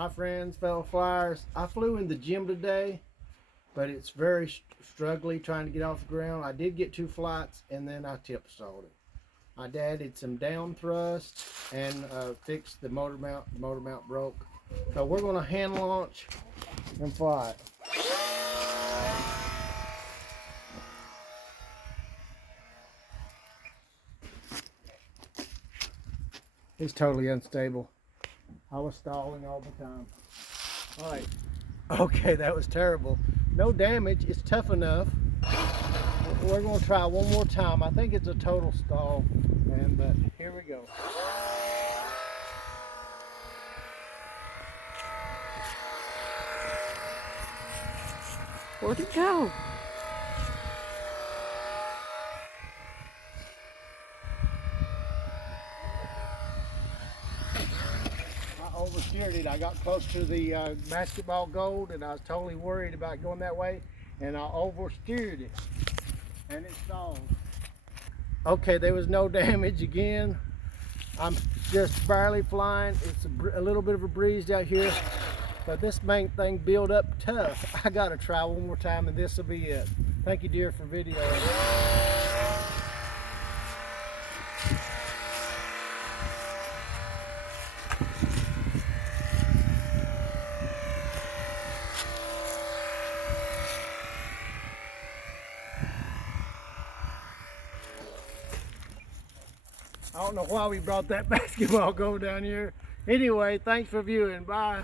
Hi friends, fellow flyers. I flew in the gym today, but it's very struggly trying to get off the ground. I did get 2 flights and then I tip stalled it. I added some down thrust and fixed the motor mount. The motor mount broke. So we're going to hand launch and fly it. It's totally unstable. I was stalling all the time. All right. Okay, that was terrible. No damage. It's tough enough. We're going to try one more time. I think it's a total stall, but here we go. Where'd it go? I oversteered it. I got close to the basketball gold and I was totally worried about going that way, and I oversteered it and it stalled. Okay, there was no damage again. I'm just barely flying. It's a little bit of a breeze out here, but this main thing built up tough. I gotta try one more time and this will be it. Thank you, dear, for videoing. I don't know why we brought that basketball goal down here. Anyway, thanks for viewing. Bye.